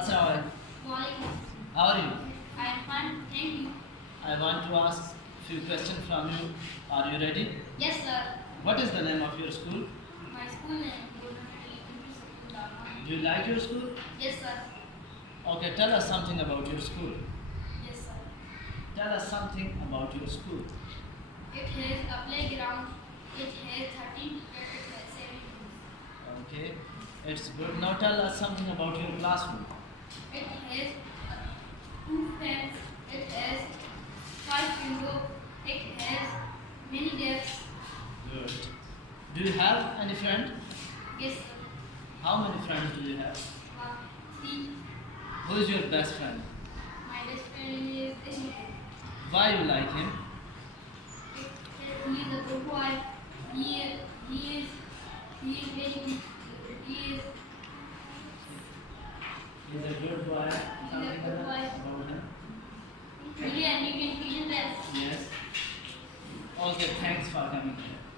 Assalamualaikum. Walaikum. How are you? I am fine, thank you. I want to ask few questions from you. Are you ready? Yes, sir. What is the name of your school? My school name Golden Elementary School, Dharma. Do you like your school? Yes, sir. Okay, tell us something about your school. Yes, sir. Tell us something about your school. It has a playground. It has 13 and it has 7 rooms. Okay, it's good. Now tell us something about your classroom. It has 2 fans. It has 5 windows. It has many desks. Good. Do you have any friend? Yes, sir. How many friends do you have? 3. Who is your best friend? My best friend is Ishmael. Why you like him? He is a good boy. He is very good. He's a good boy. Something good boy. about him? And you can feel that. Yes. Okay, thanks for coming here.